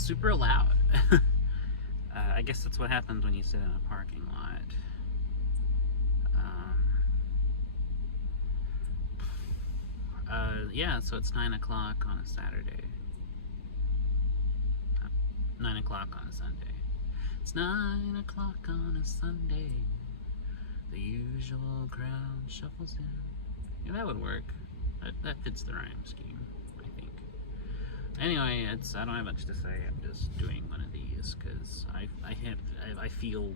super loud. I guess that's what happens when you sit in a parking lot. Yeah, so it's 9 o'clock on a Saturday. 9 o'clock on a Sunday. It's 9 o'clock on a Sunday. The usual crowd shuffles in. Yeah, that would work. That fits the rhyme scheme, I think. Anyway, I don't have much to say. I'm just doing one of these because I feel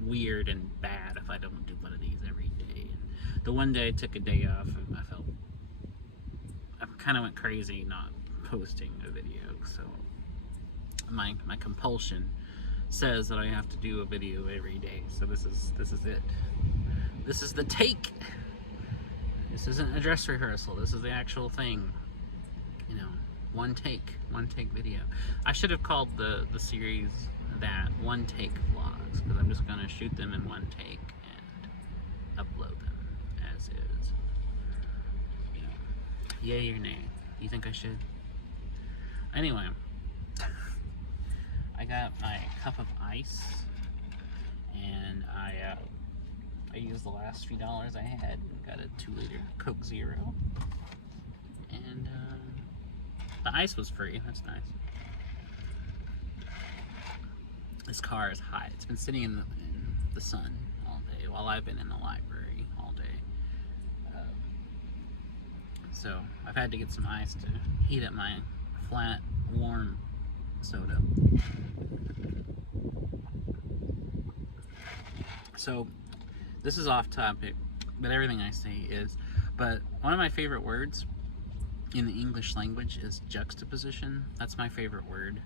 weird and bad if I don't do one of these every day. And the one day I took a day off, and I kind of went crazy not posting a video. So my compulsion says that I have to do a video every day. So this is it. This is the take. This isn't a dress rehearsal. This is the actual thing. You know, one take video. I should have called the series that One Take Vlogs, because I'm just gonna shoot them in one take and upload them as is. You know, yay or nay? You think I should? Anyway, I got my cup of ice, and I used the last few dollars I had and got a 2-liter Coke Zero, and the ice was free. That's nice. This car is hot. It's been sitting in the sun all day while I've been in the library all day. So I've had to get some ice to heat up my flat, warm soda. So this is off topic, but everything I say is. But one of my favorite words in the English language is juxtaposition. That's my favorite word.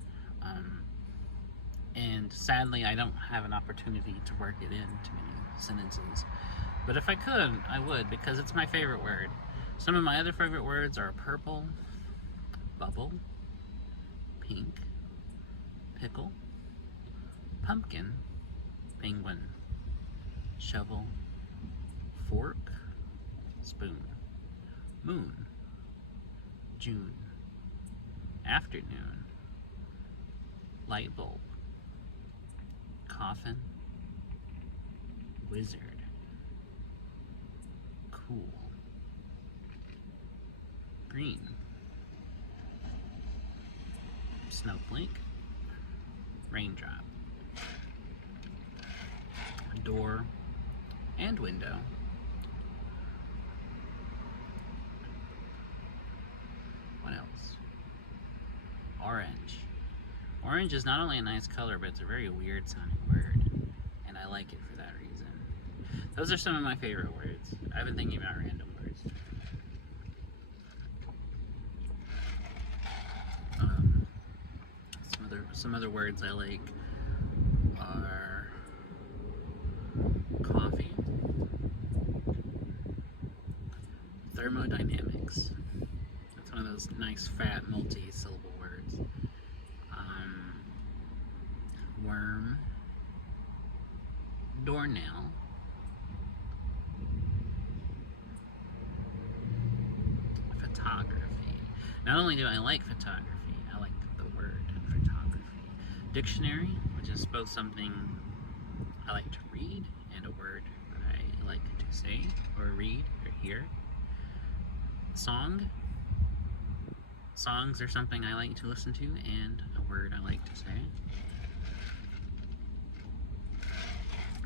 And sadly, I don't have an opportunity to work it into many sentences. But if I could, I would, because it's my favorite word. Some of my other favorite words are purple, bubble, pink, pickle, pumpkin, penguin, shovel, fork, spoon, moon, June, afternoon, light bulb, coffin, wizard, cool, green, snowflake, raindrop, door and window, what else? Orange. Orange is not only a nice color, but it's a very weird sounding word, and I like it for that reason. Those are some of my favorite words. I've been thinking about random words. Some other words I like are coffee, thermodynamics. That's one of those nice fat multi-syllable words. Worm, doornail, photography. Not only do I like photography, I like the word photography. Dictionary, which is both something I like to read and a word that I like to say or read or hear. Song. Songs are something I like to listen to and a word I like to say.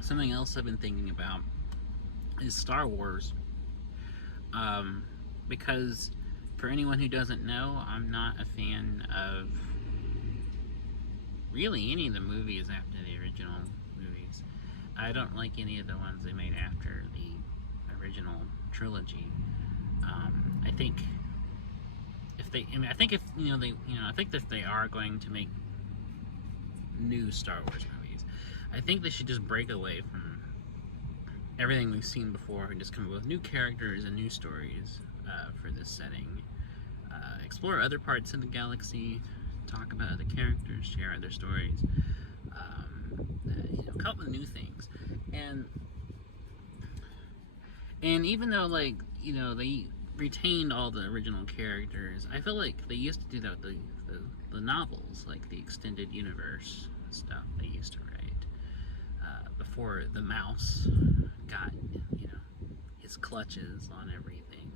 Something else I've been thinking about is Star Wars. Because for anyone who doesn't know, I'm not a fan of really any of the movies after the original movies. I don't like any of the ones they made after the original trilogy. I think if they are going to make new Star Wars movies, I think they should just break away from everything we've seen before and just come up with new characters and new stories for this setting. Explore other parts of the galaxy, talk about other characters, share other stories, come up with new things. And even though, like, they retained all the original characters. I feel like they used to do that with the novels, like the extended universe stuff they used to write before the mouse got, his clutches on everything.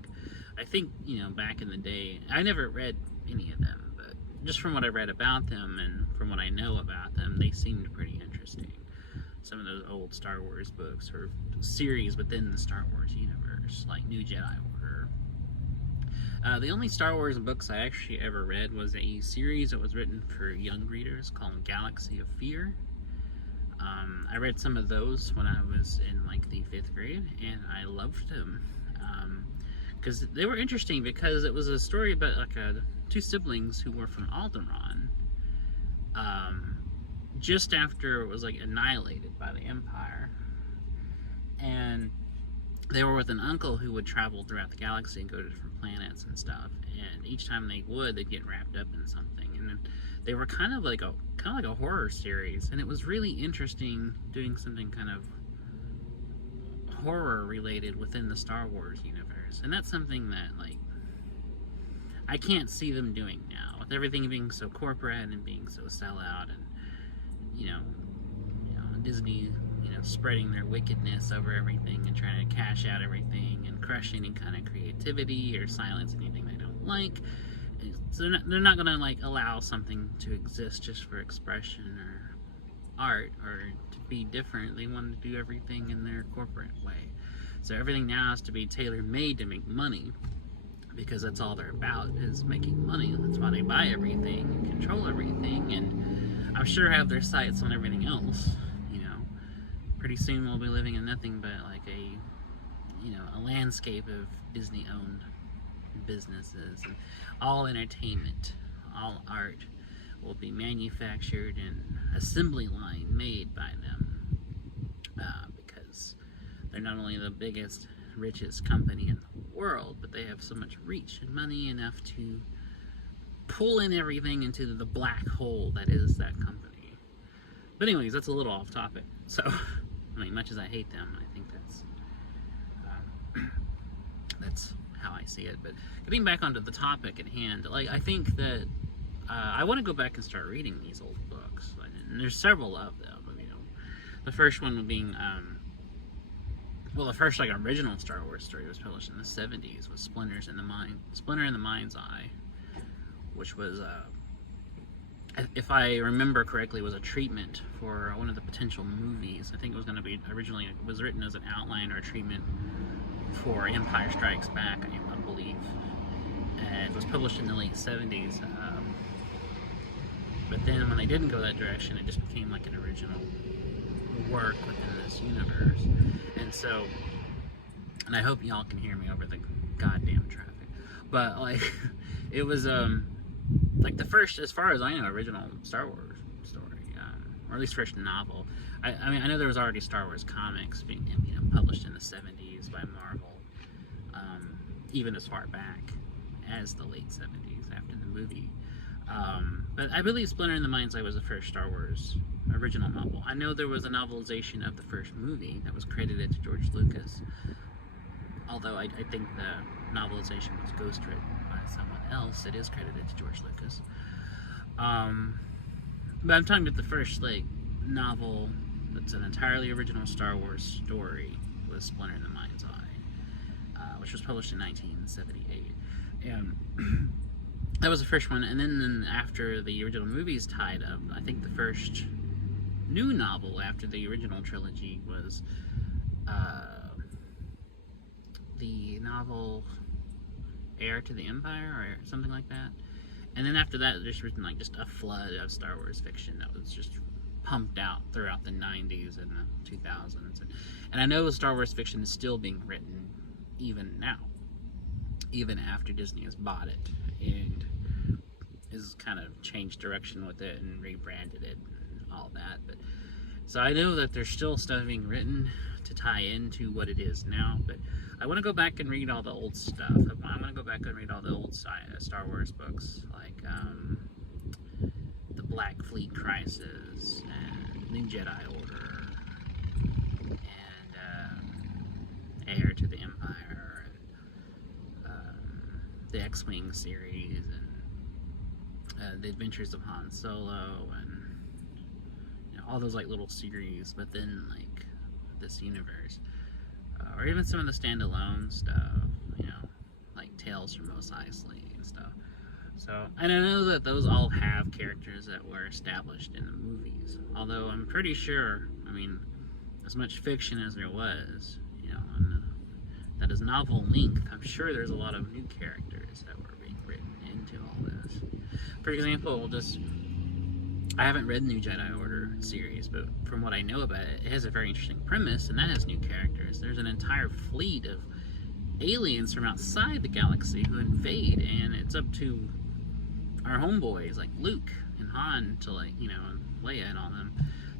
I think, back in the day, I never read any of them, but just from what I read about them and from what I know about them, they seemed pretty interesting. Some of those old Star Wars books or series within the Star Wars universe, like New Jedi Order. The only Star Wars books I actually ever read was a series that was written for young readers called Galaxy of Fear. I read some of those when I was in like the 5th grade, and I loved them because they were interesting, because it was a story about like two siblings who were from Alderaan just after it was like annihilated by the Empire, and they were with an uncle who would travel throughout the galaxy and go to different planets and stuff, and each time they'd get wrapped up in something, and they were kind of like a horror series, and it was really interesting doing something kind of horror related within the Star Wars universe. And that's something that, like, I can't see them doing now, with everything being so corporate and being so sellout, and Disney spreading their wickedness over everything and trying to cash out everything and crush any kind of creativity or silence anything they don't like. So they're not gonna like allow something to exist just for expression or art or to be different. They want to do everything in their corporate way. So everything now has to be tailor-made to make money, because that's all they're about, is making money. That's why they buy everything and control everything, and I'm sure have their sights on everything else. Pretty soon we'll be living in nothing but like a landscape of Disney-owned businesses, and all entertainment, all art will be manufactured and assembly line made by them, because they're not only the biggest, richest company in the world, but they have so much reach and money enough to pull in everything into the black hole that is that company. But anyways, that's a little off topic. So, much as I hate them, I think that's how I see it. But getting back onto the topic at hand, like, I think that I want to go back and start reading these old books, and there's several of them. The first one being, the first like original Star Wars story was published in the 70s, was Splinter in the Mind's Eye, which was if I remember correctly, was a treatment for one of the potential movies. I think it was going to be originally, it was written as an outline or a treatment for Empire Strikes Back, I believe. And it was published in the late 70s. But then when they didn't go that direction, it just became like an original work within this universe. And so, and I hope y'all can hear me over the goddamn traffic. But like, it was like the first, as far as I know, original Star Wars story, or at least first novel. I know there was already Star Wars comics being published in the 70s by Marvel, even as far back as the late 70s after the movie. But I believe Splinter in the Mind's Eye was the first Star Wars original novel. I know there was a novelization of the first movie that was credited to George Lucas, although I think the novelization was ghostwritten by someone else. It is credited to George Lucas. But I'm talking about the first novel that's an entirely original Star Wars story, was Splinter in the Mind's Eye, which was published in 1978. And that was the first one. And then after the original movies tied up, I think the first new novel after the original trilogy was the novel Heir to the Empire or something like that. And then after that, there's written just a flood of Star Wars fiction that was just pumped out throughout the 90s and the 2000s. And I know Star Wars fiction is still being written even now, even after Disney has bought it and has kind of changed direction with it and rebranded it and all that. But so I know that there's still stuff being written to tie into what it is now, but I want to go back and read all the old stuff. I want to go back and read all the old Star Wars books, like the Black Fleet Crisis and New Jedi Order and Heir to the Empire, and the X-Wing series and the Adventures of Han Solo and all those like little series, but then like this universe, or even some of the standalone stuff, like Tales from Mos Eisley and stuff. So, and I know that those all have characters that were established in the movies, although I'm pretty sure, as much fiction as there was, and that is novel length, I'm sure there's a lot of new characters that were being written into all this. For example, I haven't read the New Jedi Order series, but from what I know about it, it has a very interesting premise, and that has new characters. There's an entire fleet of aliens from outside the galaxy who invade, and it's up to our homeboys like Luke and Han to and Leia and all them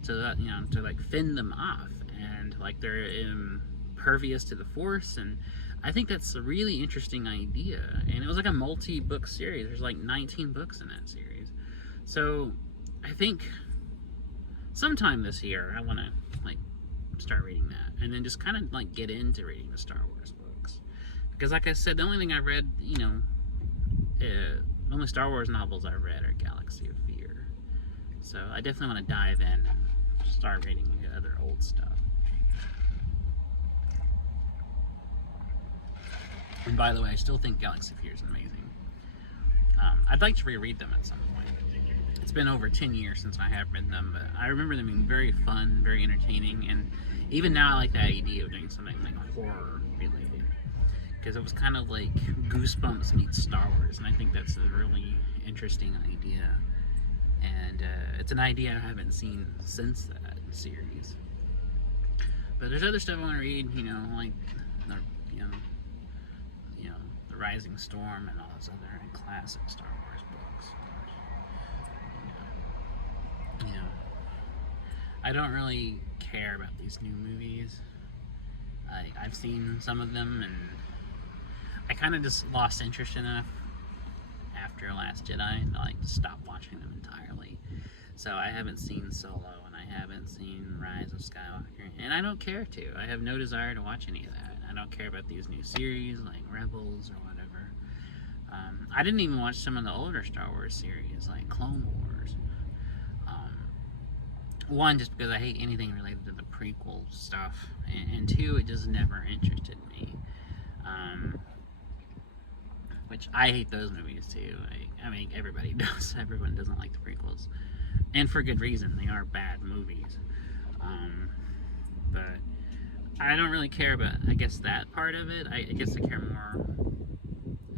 to fend them off, and they're impervious to the Force, and I think that's a really interesting idea. And it was like a multi-book series. There's like 19 books in that series, so I think sometime this year I want to start reading that, and then just kind of get into reading the Star Wars books, because like I said, the only thing I read, the only Star Wars novels I've read are Galaxy of Fear. So I definitely want to dive in and start reading the other old stuff. And by the way, I still think Galaxy of Fear is amazing. I'd like to reread them at some point. It's been over 10 years since I have read them, but I remember them being very fun, very entertaining, and even now I like the idea of doing something like horror related, because it was kind of like Goosebumps meets Star Wars, and I think that's a really interesting idea, and it's an idea I haven't seen since that series. But there's other stuff I want to read, like The Rising Storm and all those other classic Star Wars books. I don't really care about these new movies. I've seen some of them, and I kind of just lost interest enough after Last Jedi to stop watching them entirely. So I haven't seen Solo, and I haven't seen Rise of Skywalker, and I don't care to. I have no desire to watch any of that. I don't care about these new series like Rebels or whatever. I didn't even watch some of the older Star Wars series like Clone Wars. One, just because I hate anything related to the prequel stuff, and two, it just never interested me. Which I hate those movies too. Everybody does. Everyone doesn't like the prequels, and for good reason. They are bad movies. But I don't really care about, I guess, that part of it. I guess I care more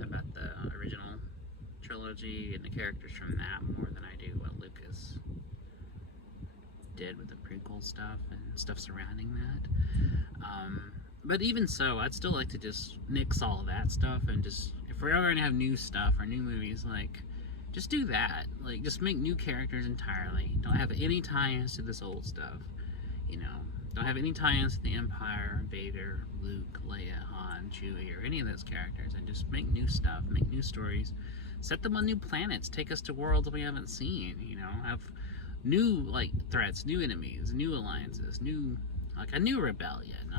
about the original trilogy and the characters from that more than I do what Lucas did with the prequel stuff and stuff surrounding that. But even so, I'd still like to just nix all of that stuff and just, if we're ever going to have new stuff or new movies, just do that. Just make new characters entirely. Don't have any tie-ins to this old stuff. Don't have any tie-ins to the Empire, Vader, Luke, Leia, Han, Chewie, or any of those characters, and just make new stuff, make new stories, set them on new planets, take us to worlds we haven't seen, have new, threats, new enemies, new alliances, a new rebellion.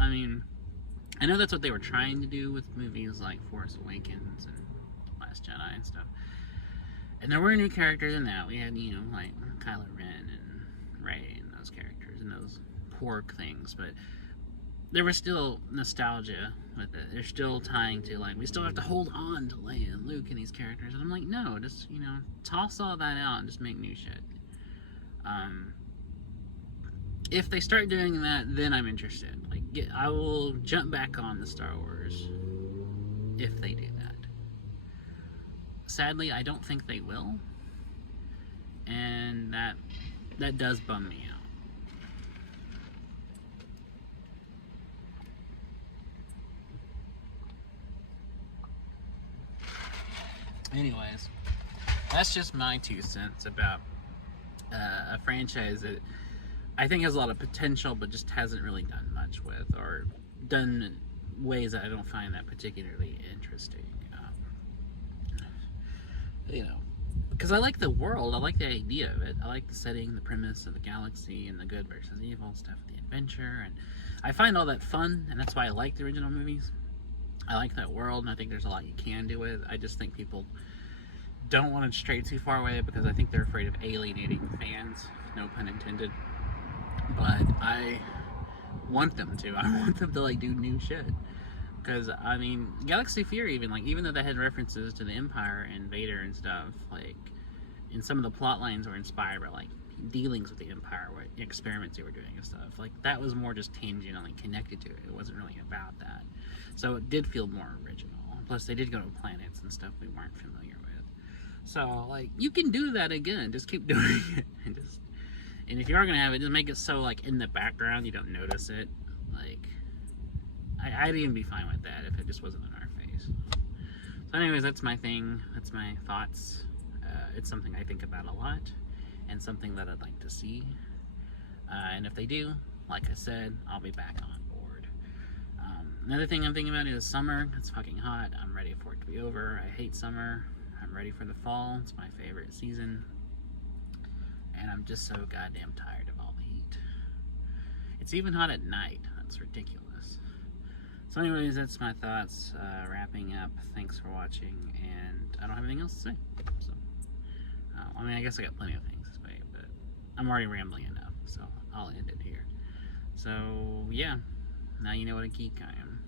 I know that's what they were trying to do with movies like Force Awakens and Last Jedi and stuff. And there were new characters in that. We had, Kylo Ren and Rey and those characters and those pork things, but there was still nostalgia with it. They're still tying to, we still have to hold on to Leia and Luke and these characters. And I'm like, no, just, toss all that out and just make new shit. If they start doing that, then I'm interested. I will jump back on the Star Wars if they do that. Sadly, I don't think they will, and that does bum me out. Anyways, that's just my 2 cents about a franchise that I think has a lot of potential, but just hasn't really done much with, or done ways that I don't find that particularly interesting. Because I like the world, I like the idea of it, I like the setting, the premise of the galaxy, and the good versus evil stuff, the adventure, and I find all that fun, and that's why I like the original movies. I like that world, and I think there's a lot you can do with it. I just think people don't want to stray too far away because I think they're afraid of alienating fans, no pun intended. But I want them to. I want them to like do new shit. Because I mean, Galaxy Fear even though they had references to the Empire and Vader and stuff, like, and some of the plot lines were inspired by like dealings with the Empire, what experiments they were doing and stuff. Like that was more just tangentially connected to it. It wasn't really about that. So it did feel more original. Plus, they did go to planets and stuff we weren't familiar with. So like, you can do that again. Just keep doing it, and if you are gonna have it, just make it so like in the background you don't notice it. Like, I'd even be fine with that if it just wasn't in our face. So anyways, that's my thing. That's my thoughts. It's something I think about a lot, and something that I'd like to see. And if they do, like I said, I'll be back on board. Another thing I'm thinking about is summer. It's fucking hot. I'm ready for it to be over. I hate summer. I'm ready for the fall. It's my favorite season. And I'm just so goddamn tired of all the heat. It's even hot at night. That's ridiculous. So anyways, that's my thoughts. Wrapping up. Thanks for watching. And I don't have anything else to say. So, I mean, I guess I got plenty of things to say, but I'm already rambling enough. So I'll end it here. So, yeah. Now you know what a geek I am.